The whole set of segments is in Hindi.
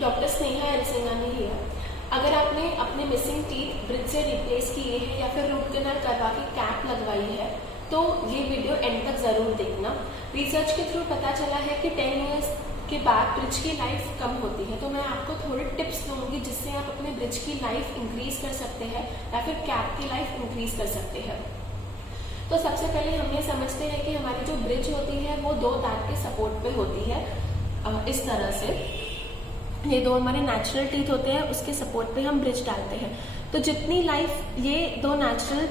Doctor Sneha L Singhani here. अगर आपने अपने मिसिंग टीथ ब्रिज से रिप्लेस किए हैं या फिर रूट कैनाल करवा के कैप लगवाई है तो ये वीडियो एंड तक जरूर देखना। रिसर्च के थ्रू पता चला है कि 10 इयर्स के बाद ब्रिज की लाइफ कम होती है, तो मैं आपको थोड़े टिप्स दूंगी जिससे आप अपने ब्रिज की लाइफ इंक्रीज कर सकते हैं या फिर कैप की लाइफ इंक्रीज कर सकते हैं। तो सबसे पहले हम ये समझते हैं कि हमारी जो ब्रिज होती है वो दो दांत के सपोर्ट पे होती है। इस तरह से ये दो हमारे नेचुरल टीथ होते हैं, उसके सपोर्ट पे हम ब्रिज डालते हैं। तो जितनी लाइफ ये दो नेचुरल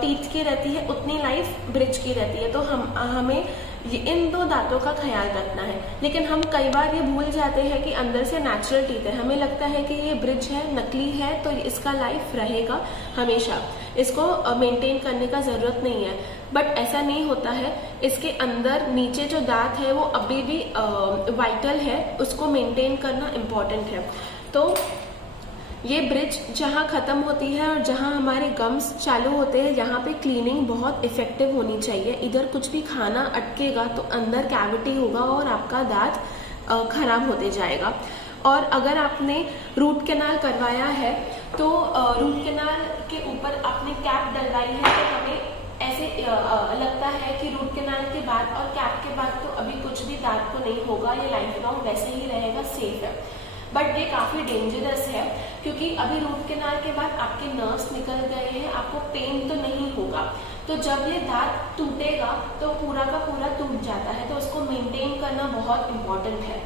टीथ की रहती है उतनी लाइफ ब्रिज की रहती है। तो हमें इन दो दांतों का ख्याल रखना है। लेकिन हम कई बार ये भूल जाते हैं कि अंदर से नेचुरल टीथ है, हमें लगता है कि ये ब्रिज है, नकली है, तो इसका लाइफ रहेगा हमेशा, इसको मेंटेन करने का जरूरत नहीं है। बट ऐसा नहीं होता है। इसके अंदर नीचे जो दांत है वो अभी भी वाइटल है, उसको मेंटेन करना इम्पोर्टेंट है। तो ये ब्रिज जहाँ खत्म होती है और जहाँ हमारे गम्स चालू होते हैं, यहाँ पे क्लीनिंग बहुत इफेक्टिव होनी चाहिए। इधर कुछ भी खाना अटकेगा तो अंदर कैविटी होगा और आपका दांत खराब होते जाएगा। और अगर आपने रूट कैनाल करवाया है तो रूट कैनाल के ऊपर आपने कैप डलवाई है तो हमें ऐसे लगता है कि रूट कैनाल के बाद और कैप के बाद तो अभी कुछ भी दांत को नहीं होगा, ये लाइफ लॉन्ग वैसे ही रहेगा, सेफ है। बट ये काफी डेंजरस है क्योंकि अभी रूट कैनाल के बाद आपके नर्व्स निकल गए हैं, आपको पेन तो नहीं होगा। तो जब ये दांत टूटेगा तो पूरा का पूरा टूट जाता है, तो उसको मेंटेन करना बहुत इम्पोर्टेंट है।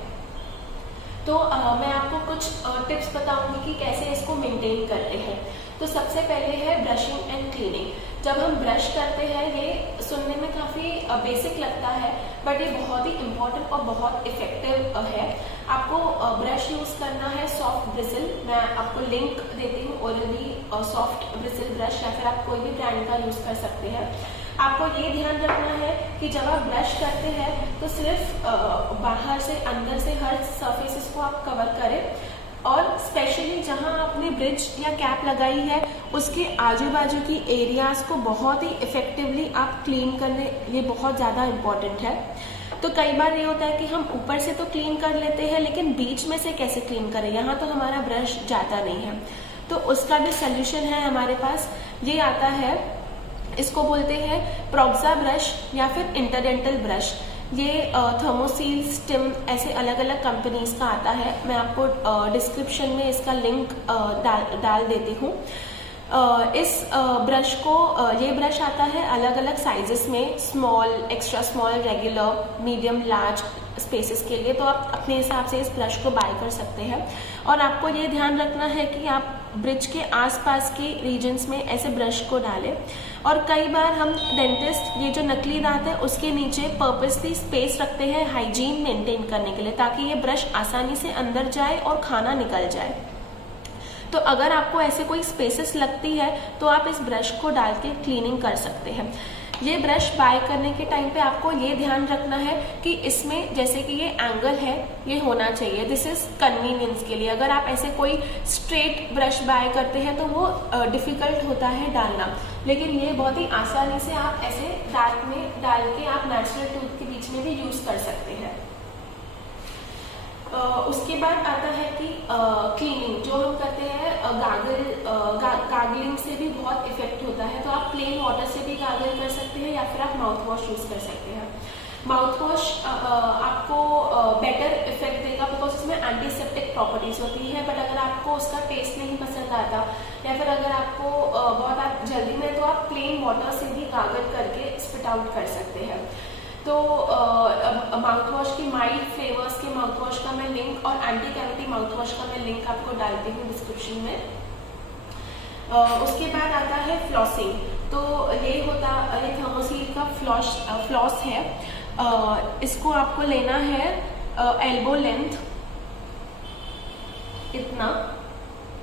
तो मैं आपको कुछ टिप्स बताऊंगी कि कैसे इसको मेंटेन करते हैं। तो सबसे पहले है ब्रशिंग एंड क्लीनिंग। जब हम ब्रश करते हैं, ये सुनने में काफी बेसिक लगता है बट ये बहुत ही इम्पोर्टेंट और बहुत इफेक्टिव है। आपको ब्रश यूज करना है सॉफ्ट ब्रिसल, मैं आपको लिंक देती हूँ, ओरल-बी सॉफ्ट ब्रिसल ब्रश, या फिर आप कोई भी ब्रांड का यूज कर सकते हैं। आपको ये ध्यान रखना है कि जब आप ब्रश करते हैं तो सिर्फ बाहर से अंदर से हर सरफेसेस को आप कवर करें, और स्पेशली जहां आपने ब्रिज या कैप लगाई है उसके आजू बाजू की एरियाज को बहुत ही इफेक्टिवली आप क्लीन करने, ये बहुत ज़्यादा इम्पोर्टेंट है। तो कई बार ये होता है कि हम ऊपर से तो क्लीन कर लेते हैं लेकिन बीच में से कैसे क्लीन करें, यहाँ तो हमारा ब्रश जाता नहीं है। तो उसका भी सोल्यूशन है हमारे पास, ये आता है, इसको बोलते हैं प्रोक्सा ब्रश या फिर इंटरडेंटल ब्रश। ये थर्मोसील, स्टिम, ऐसे अलग अलग कंपनीज का आता है। मैं आपको डिस्क्रिप्शन में इसका लिंक डाल देती हूँ। इस ब्रश को, ये ब्रश आता है अलग अलग साइजेस में, small, extra small, regular, medium, large spaces के लिए। तो आप अपने हिसाब से इस ब्रश को बाय कर सकते हैं। और आपको ये ध्यान रखना है कि आप ब्रिज के आसपास के रीजन्स में ऐसे ब्रश को डालें। और कई बार हम डेंटिस्ट ये जो नकली दांत है उसके नीचे पर्पसली स्पेस रखते हैं हाइजीन मेंटेन करने के लिए, ताकि ये ब्रश आसानी से अंदर जाए और खाना निकल जाए। तो अगर आपको ऐसे कोई स्पेसेस लगती है तो आप इस ब्रश को डाल के क्लीनिंग कर सकते हैं। ये ब्रश बाय करने के टाइम पे आपको ये ध्यान रखना है कि इसमें जैसे कि ये एंगल है ये होना चाहिए, दिस इज कन्वीनियंस के लिए। अगर आप ऐसे कोई स्ट्रेट ब्रश बाय करते हैं तो वो डिफिकल्ट होता है डालना, लेकिन ये बहुत ही आसानी से आप ऐसे दांत में डाल के आप नेचुरल टूथ के बीच में भी यूज कर सकते हैं। उसके बाद आता है कि क्लीनिंग जो हम करते हैं, गार्गलिंग से भी बहुत इफेक्ट होता है। तो आप प्लेन वाटर से भी गार्गल कर सकते हैं या फिर आप माउथ वॉश यूज कर सकते हैं। माउथ वॉश आपको बेटर इफेक्ट देगा बिकॉज इसमें एंटीसेप्टिक प्रॉपर्टीज होती है। बट अगर आपको उसका टेस्ट नहीं पसंद आता या फिर अगर आपको बहुत आप जल्दी में, तो आप प्लेन वाटर से भी गार्गल करके स्पिट आउट कर सकते हैं। तो माउथ वॉश की माइल्ड फ्लेवर्स के माउथ वॉश का मैं लिंक और एंटी कैविटी माउथ वॉश का मैं लिंक आपको डालती हूँ डिस्क्रिप्शन में। उसके बाद आता है फ्लॉसिंग। तो ये थर्मोसील का फ्लॉस है। इसको आपको लेना है एल्बो लेंथ, इतना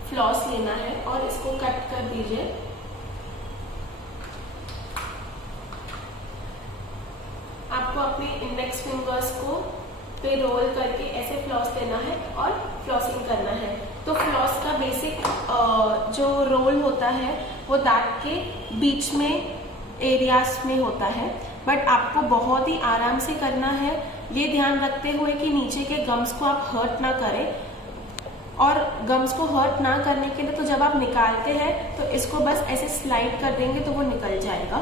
फ्लॉस लेना है और इसको कट कर दीजिए। आपको अपने इंडेक्स फिंगर्स को पे रोल करके ऐसे फ्लॉस लेना है और फ्लॉसिंग करना है। तो फ्लॉस का बेसिक जो रोल होता है वो दांत के बीच में एरियाज में होता है, बट आपको बहुत ही आराम से करना है, ये ध्यान रखते हुए कि नीचे के गम्स को आप हर्ट ना करें। और गम्स को हर्ट ना करने के लिए तो जब आप निकालते हैं तो इसको बस ऐसे स्लाइड कर देंगे तो वो निकल जाएगा।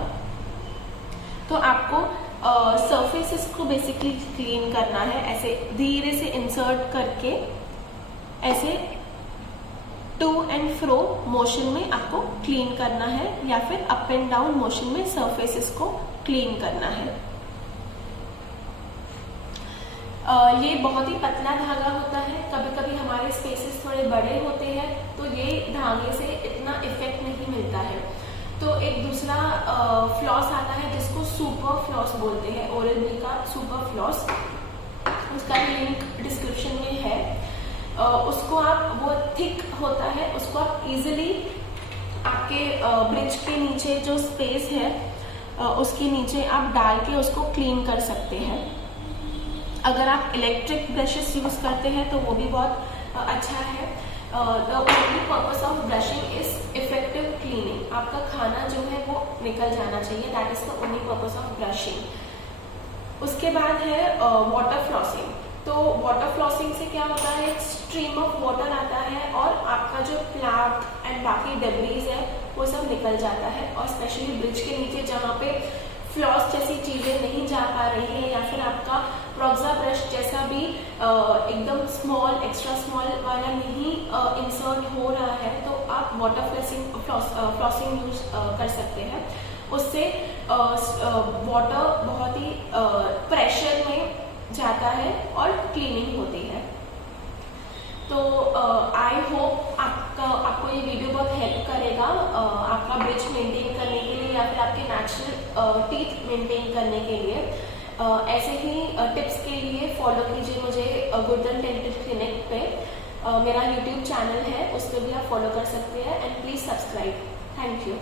तो आपको सरफेसेस को बेसिकली क्लीन करना है, ऐसे धीरे से इंसर्ट करके ऐसे टू एंड फ्रो मोशन में आपको क्लीन करना है, या फिर अप एंड डाउन मोशन में सरफेसेस को क्लीन करना है। ये बहुत ही पतला धागा होता है, कभी कभी हमारे स्पेसेस थोड़े बड़े होते हैं तो ये धागे से इतना इफेक्ट नहीं मिलता है। तो एक दूसरा फ्लॉस आता है जिसको सुपर फ्लॉस बोलते हैं, ओरल बी का सुपर फ्लॉस, उसका भी लिंक डिस्क्रिप्शन में है। उसको आप, वो थिक होता है, उसको आप इजीली आपके ब्रिज के नीचे जो स्पेस है उसके नीचे आप डाल के उसको क्लीन कर सकते हैं। अगर आप इलेक्ट्रिक ब्रशेस यूज करते हैं तो वो भी बहुत अच्छा है। The only purpose of brushing is effective cleaning. आपका खाना जो है वो निकल जाना चाहिए, that is the only purpose of brushing. उसके बाद है वाटर फ्लॉसिंग। तो वाटर फ्लॉसिंग से क्या होता है, एक स्ट्रीम ऑफ वाटर आता है और आपका जो प्लाक एंड बाकी डेब्रीज है वो सब निकल जाता है। और स्पेशली ब्रिज के नीचे जहाँ पे फ्लॉस जैसी चीजें नहीं जा पा रही है, या फिर आपका प्रोक्सा ब्रश जैसा भी एकदम स्मॉल, एक्स्ट्रा स्मॉल वाला नहीं इंसर्ट हो रहा है, तो आप वाटर फ्लॉसिंग यूज कर सकते हैं। उससे वाटर बहुत ही प्रेशर में जाता है और क्लीनिंग होती है। तो आई होप आपको ये वीडियो बहुत हेल्प करेगा आपका ब्रिज मेंटेन करने के लिए, या फिर आपके नेचुरल टीथ मेंटेन करने के लिए। ऐसे ही टिप्स के लिए फॉलो कीजिए मुझे गुडन डेंटल क्लिनिक पे। मेरा यूट्यूब चैनल है, उस पर भी आप फॉलो कर सकते हैं, and please subscribe. Thank you.